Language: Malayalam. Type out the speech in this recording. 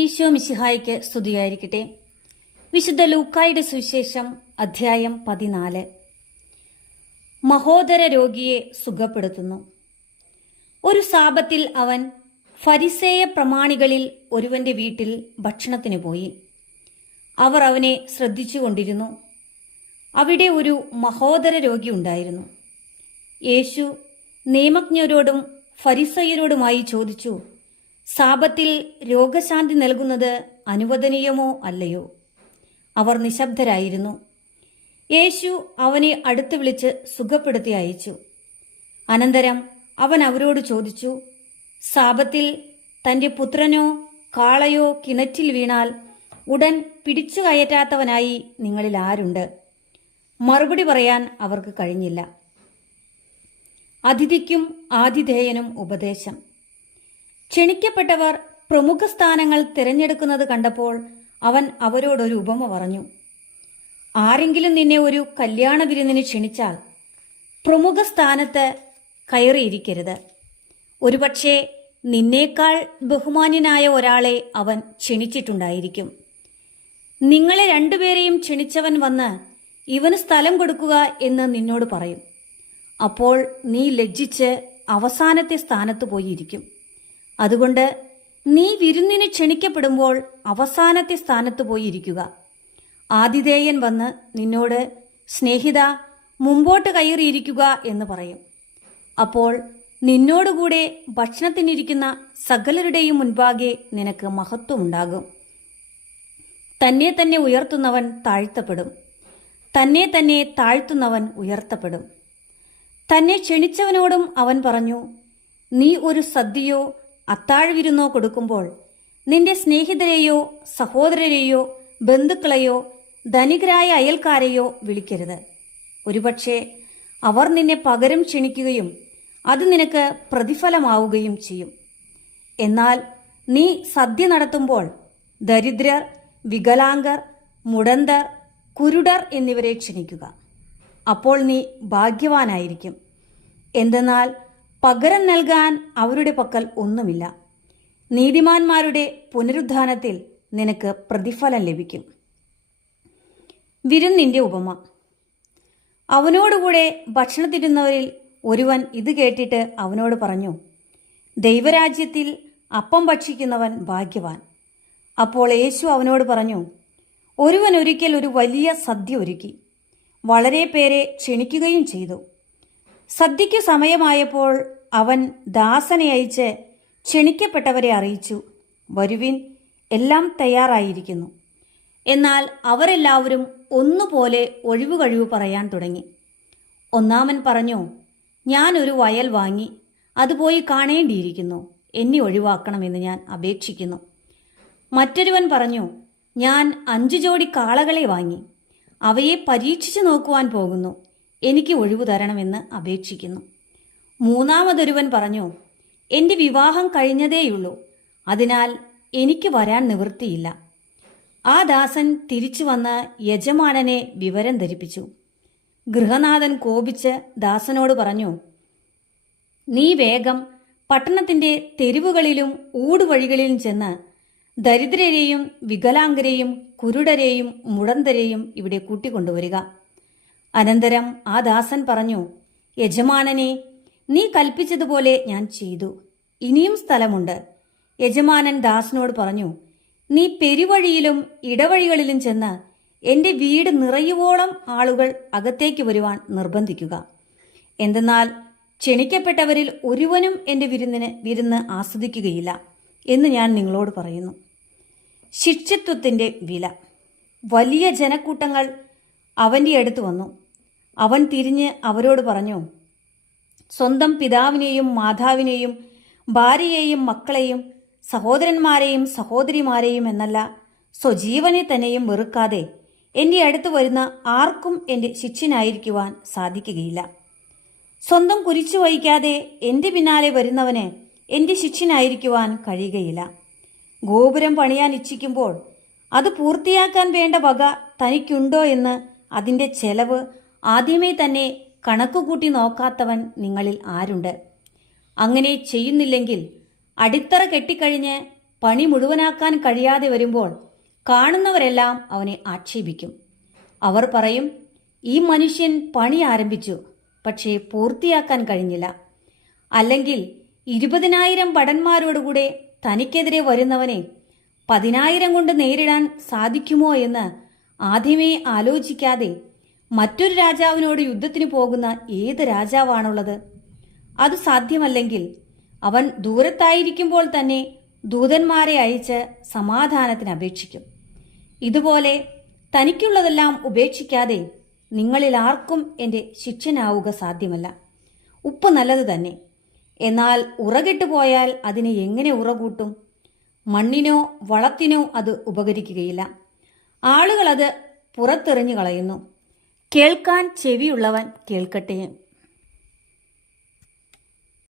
ഈശോ മിശിഹായ്ക്ക് സ്തുതിയായിരിക്കട്ടെ. വിശുദ്ധ ലൂക്കായുടെ സുവിശേഷം അധ്യായം 14. മഹോദര രോഗിയെ സുഖപ്പെടുത്തുന്നു. ഒരു സാബത്തിൽ അവൻ ഫരിസേയ പ്രമാണികളിൽ ഒരുവന്റെ വീട്ടിൽ ഭക്ഷണത്തിന് പോയി. അവർ അവനെ ശ്രദ്ധിച്ചുകൊണ്ടിരുന്നു. അവിടെ ഒരു മഹോദര രോഗി ഉണ്ടായിരുന്നു. യേശു നിയമജ്ഞരോടും ഫരിസയരോടുമായി ചോദിച്ചു, സാബത്തിൽ രോഗശാന്തി നൽകുന്നത് അനുവദനീയമോ അല്ലയോ? അവർ നിശബ്ദരായിരുന്നു. യേശു അവനെ അടുത്ത് വിളിച്ച് സുഖപ്പെടുത്തി അയച്ചു. അനന്തരം അവൻ അവരോട് ചോദിച്ചു, സാബത്തിൽ തന്റെ പുത്രനോ കാളയോ കിണറ്റിൽ വീണാൽ ഉടൻ പിടിച്ചു കയറ്റാത്തവനായി നിങ്ങളിൽ ആരുണ്ട്? മറുപടി പറയാൻ അവർക്ക് കഴിഞ്ഞില്ല. അതിഥിക്കും ആതിഥേയനും ഉപദേശം. ക്ഷണിക്കപ്പെട്ടവർ പ്രമുഖ സ്ഥാനങ്ങൾ തിരഞ്ഞെടുക്കുന്നത് കണ്ടപ്പോൾ അവൻ അവരോടൊരു ഉപമ പറഞ്ഞു. ആരെങ്കിലും നിന്നെ ഒരു കല്യാണ വിരുന്നിന് ക്ഷണിച്ചാൽ പ്രമുഖ സ്ഥാനത്ത് കയറിയിരിക്കരുത്. ഒരുപക്ഷെ നിന്നേക്കാൾ ബഹുമാന്യനായ ഒരാളെ അവൻ ക്ഷണിച്ചിട്ടുണ്ടായിരിക്കും. നിങ്ങളെ രണ്ടുപേരെയും ക്ഷണിച്ചവൻ വന്ന് ഇവന് സ്ഥലം കൊടുക്കുക എന്ന് നിന്നോട് പറയും. അപ്പോൾ നീ ലജ്ജിച്ച് അവസാനത്തെ സ്ഥാനത്ത് പോയിരിക്കും. അതുകൊണ്ട് നീ വിരുന്നിന് ക്ഷണിക്കപ്പെടുമ്പോൾ അവസാനത്തെ സ്ഥാനത്ത് പോയിരിക്കുക. ആതിഥേയൻ വന്ന് നിന്നോട്, സ്നേഹിത, മുമ്പോട്ട് കയറിയിരിക്കുക എന്ന് പറയും. അപ്പോൾ നിന്നോടുകൂടെ ഭക്ഷണത്തിനിരിക്കുന്ന സകലരുടെയും മുൻപാകെ നിനക്ക് മഹത്വമുണ്ടാകും. തന്നെ തന്നെ ഉയർത്തുന്നവൻ താഴ്ത്തപ്പെടും, തന്നെ തന്നെ താഴ്ത്തുന്നവൻ ഉയർത്തപ്പെടും. തന്നെ ക്ഷണിച്ചവനോടും അവൻ പറഞ്ഞു, നീ ഒരു സദ്യയോ അത്താഴവിരുന്നോ കൊടുക്കുമ്പോൾ നിന്റെ സ്നേഹിതരെയോ സഹോദരരെയോ ബന്ധുക്കളെയോ ധനികരായ അയൽക്കാരെയോ വിളിക്കരുത്. ഒരുപക്ഷെ അവർ നിന്നെ പകരം ക്ഷണിക്കുകയും അത് നിനക്ക് പ്രതിഫലമാവുകയും ചെയ്യും. എന്നാൽ നീ സദ്യ നടത്തുമ്പോൾ ദരിദ്രർ, വികലാംഗർ, മുടന്തർ, കുരുടർ എന്നിവരെ ക്ഷണിക്കുക. അപ്പോൾ നീ ഭാഗ്യവാനായിരിക്കും. എന്തെന്നാൽ പകരം നൽകാൻ അവരുടെ പക്കൽ ഒന്നുമില്ല. നീതിമാന്മാരുടെ പുനരുദ്ധാനത്തിൽ നിനക്ക് പ്രതിഫലം ലഭിക്കും. വിരുന്നിന്റെ ഉപമ. അവനോടുകൂടെ ഭക്ഷണത്തിരുന്നവരിൽ ഒരുവൻ ഇത് കേട്ടിട്ട് അവനോട് പറഞ്ഞു, ദൈവരാജ്യത്തിൽ അപ്പം ഭക്ഷിക്കുന്നവൻ ഭാഗ്യവാൻ. അപ്പോൾ യേശു അവനോട് പറഞ്ഞു, ഒരുവൻ ഒരിക്കൽ ഒരു വലിയ സദ്യ ഒരുക്കി വളരെ പേരെ ക്ഷണിക്കുകയും ചെയ്തു. സദ്യയ്ക്കു സമയമായപ്പോൾ അവൻ ദാസനെ അയച്ച് ക്ഷണിക്കപ്പെട്ടവരെ അറിയിച്ചു, വരുവിൻ, എല്ലാം തയ്യാറായിരിക്കുന്നു. എന്നാൽ അവരെല്ലാവരും ഒന്നുപോലെ ഒഴിവുകഴിവ് പറയാൻ തുടങ്ങി. ഒന്നാമൻ പറഞ്ഞു, ഞാനൊരു വയൽ വാങ്ങി അത് പോയി കാണേണ്ടിയിരിക്കുന്നു, എന്നെ ഒഴിവാക്കണമെന്ന് ഞാൻ അപേക്ഷിക്കുന്നു. മറ്റൊരുവൻ പറഞ്ഞു, ഞാൻ 5 ജോഡി കാളകളെ വാങ്ങി അവയെ പരീക്ഷിച്ചു നോക്കുവാൻ പോകുന്നു, എനിക്ക് ഒഴിവു തരണമെന്ന് അപേക്ഷിക്കുന്നു. മൂന്നാമതൊരുവൻ പറഞ്ഞു, എൻ്റെ വിവാഹം കഴിഞ്ഞതേയുള്ളൂ, അതിനാൽ എനിക്ക് വരാൻ നിവൃത്തിയില്ല. ആ ദാസൻ തിരിച്ചു വന്ന് യജമാനനെ വിവരം ധരിപ്പിച്ചു. ഗൃഹനാഥൻ കോപിച്ച് ദാസനോട് പറഞ്ഞു, നീ വേഗം പട്ടണത്തിൻ്റെ തെരുവുകളിലും ഊടുവഴികളിലും ചെന്ന് ദരിദ്രരെയും വികലാംഗരെയും കുരുടരെയും മുടന്തരെയും ഇവിടെ കൂട്ടിക്കൊണ്ടുവരിക. അനന്തരം ആ ദാസൻ പറഞ്ഞു, യജമാനനെ, നീ കൽപ്പിച്ചതുപോലെ ഞാൻ ചെയ്തു, ഇനിയും സ്ഥലമുണ്ട്. യജമാനൻ ദാസനോട് പറഞ്ഞു, നീ പെരുവഴിയിലും ഇടവഴികളിലും ചെന്ന് എൻ്റെ വീട് നിറയുവോളം ആളുകൾ അകത്തേക്ക് വരുവാൻ നിർബന്ധിക്കുക. എന്തെന്നാൽ ക്ഷണിക്കപ്പെട്ടവരിൽ ഒരുവനും എൻ്റെ വിരുന്ന് ആസ്വദിക്കുകയില്ല എന്ന് ഞാൻ നിങ്ങളോട് പറയുന്നു. ശിഷ്യത്വത്തിൻ്റെ വില. വലിയ ജനക്കൂട്ടങ്ങൾ അവൻ്റെ അടുത്ത് വന്നു. അവൻ തിരിഞ്ഞ് അവരോട് പറഞ്ഞു, സ്വന്തം പിതാവിനെയും മാതാവിനെയും ഭാര്യയെയും മക്കളെയും സഹോദരന്മാരെയും സഹോദരിമാരെയും എന്നല്ല, സ്വജീവനെ തന്നെയും വെറുക്കാതെ എൻ്റെ അടുത്ത് വരുന്ന ആർക്കും എൻ്റെ ശിഷ്യനായിരിക്കുവാൻ സാധിക്കുകയില്ല. സ്വന്തം കുരിശു വഹിക്കാതെ എൻ്റെ പിന്നാലെ വരുന്നവന് എൻ്റെ ശിഷ്യനായിരിക്കുവാൻ കഴിയുകയില്ല. ഗോപുരം പണിയാൻ ഇച്ഛിക്കുമ്പോൾ അത് പൂർത്തിയാക്കാൻ വേണ്ട വക തനിക്കുണ്ടോ എന്ന് അതിൻ്റെ ചെലവ് ആദ്യമേ തന്നെ കണക്കുകൂട്ടി നോക്കാത്തവൻ നിങ്ങളിൽ ആരുണ്ട്? അങ്ങനെ ചെയ്യുന്നില്ലെങ്കിൽ അടിത്തറ കെട്ടിക്കഴിഞ്ഞ് പണി മുഴുവനാക്കാൻ കഴിയാതെ വരുമ്പോൾ കാണുന്നവരെല്ലാം അവനെ ആക്ഷേപിക്കും. അവർ പറയും, ഈ മനുഷ്യൻ പണി ആരംഭിച്ചു, പക്ഷേ പൂർത്തിയാക്കാൻ കഴിഞ്ഞില്ല. അല്ലെങ്കിൽ 20,000 ഭടന്മാരോടുകൂടെ തനിക്കെതിരെ വരുന്നവനെ 10,000 കൊണ്ട് നേരിടാൻ സാധിക്കുമോ എന്ന് ആദ്യമേ ആലോചിക്കാതെ മറ്റൊരു രാജാവിനോട് യുദ്ധത്തിന് പോകുന്ന ഏത് രാജാവാണുള്ളത്? അത് സാധ്യമല്ലെങ്കിൽ അവൻ ദൂരത്തായിരിക്കുമ്പോൾ തന്നെ ദൂതന്മാരെ അയച്ച് സമാധാനത്തിന് അപേക്ഷിക്കും. ഇതുപോലെ തനിക്കുള്ളതെല്ലാം ഉപേക്ഷിക്കാതെ നിങ്ങളിൽ ആർക്കും എൻ്റെ ശിഷ്യനാവുക സാധ്യമല്ല. ഉപ്പ് നല്ലത് തന്നെ, എന്നാൽ ഉറകെട്ടു പോയാൽ അതിനെ എങ്ങനെ ഉറകൂട്ടും? മണ്ണിനോ വളത്തിനോ അത് ഉപകരിക്കുകയില്ല. ആളുകൾ അത് പുറത്തെറിഞ്ഞു കളയുന്നു. കേൾക്കാൻ ചെവിയുള്ളവൻ കേൾക്കട്ടെ.